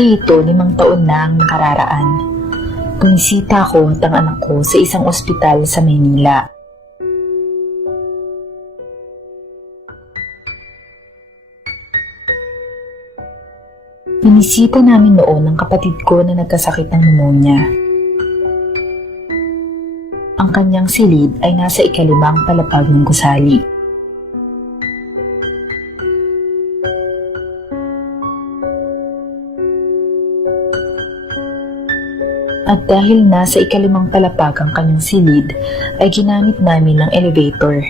Narito 5 taon na ang nakararaan. Bumisita ko at ang anak ko sa isang ospital sa Maynila. Binisita namin noon ang kapatid ko na nagkasakit ng pneumonia. Ang kanyang silid ay nasa 5 palapag ng gusali. At dahil nasa 5 palapag ang kanyang silid, ay ginamit namin ng elevator.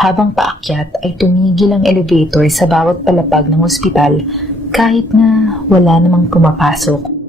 Habang paakyat ay tumigil ang elevator sa bawat palapag ng ospital kahit na wala namang pumapasok.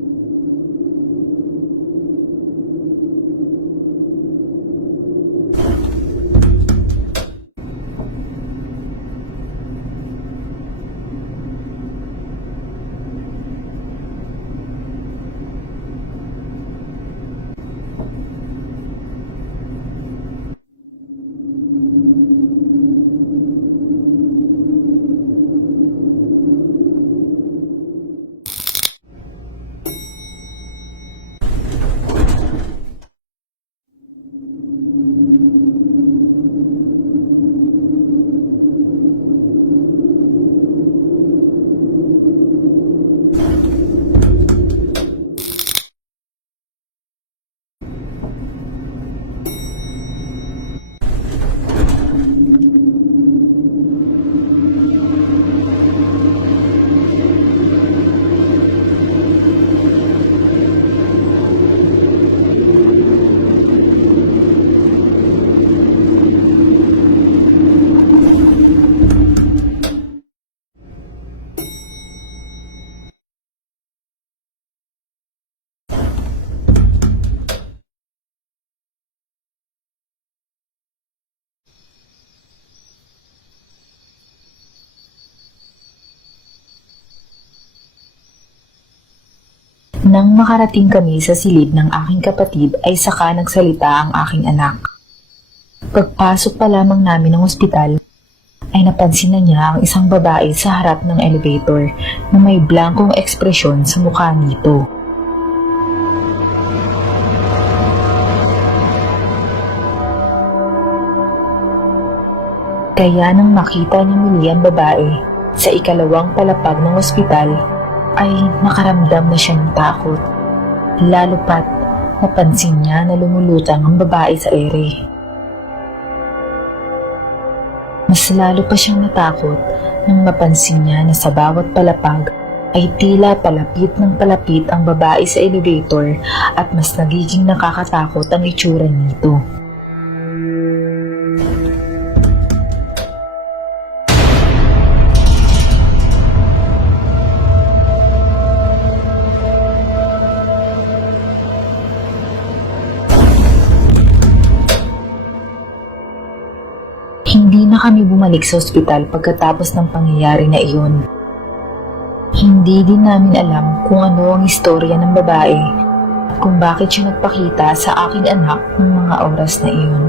Nang makarating kami sa silid ng aking kapatid ay saka nagsalita ang aking anak. Pagpasok pa lamang namin ng ospital, ay napansin na niya ang isang babae sa harap ng elevator na may blankong ekspresyon sa mukha nito. Kaya nang makita niya muli ang babae sa 2 palapag ng ospital, ay nakaramdam na siya ng takot. Lalo pat napansin niya na lumulutang ang babae sa ere. Mas lalo pa siyang natakot nang mapansin niya na sa bawat palapag ay tila palapit ng palapit ang babae sa elevator at mas nagiging nakakatakot ang itsura nito. Hindi na kami bumalik sa ospital pagkatapos ng pangyayari na iyon. Hindi din namin alam kung ano ang istorya ng babae at kung bakit siya nagpakita sa aking anak ng mga oras na iyon.